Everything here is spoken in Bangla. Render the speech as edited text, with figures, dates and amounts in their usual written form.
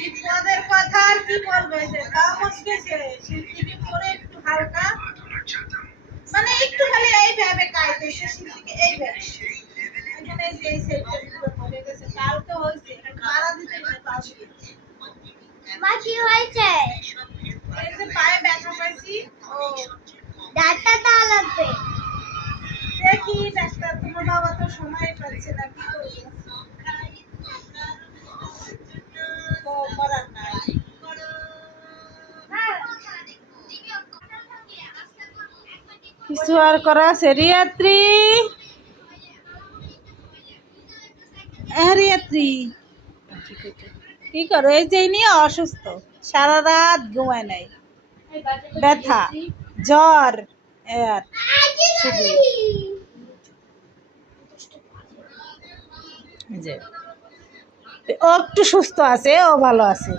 বিপদের কথা আর কি বলবে, যে তাও মুশকিছে শিল্পীকে পরে একটু হালকা মানে একটু খালি এই ভাবে কাইতেছে শিল্পীকে এই ভাবে এখানে যে এই সাইডটা পড়ে গেছে কালকে হইছে মারা দিতে পারছি। মা কি হয়েছে? এই যে পায়ে ব্যথা পাইছি। ও ডাক্তার দেওয়া লাগবে। দেখি ডাক্তার, তোমার বাবা তো সময় পাচ্ছে না, কি করবো? তো করার নাই। কিছু আর করা সেরিয়াত্রী রিয়াত্রী কি করো? এই যে নিয়ে অসুস্থ, সারা রাত ঘুমায় নাই, ব্যথা জ্বর আর শুধু এই যে ও একটু সুস্থ আছে, ও ভালো আছে।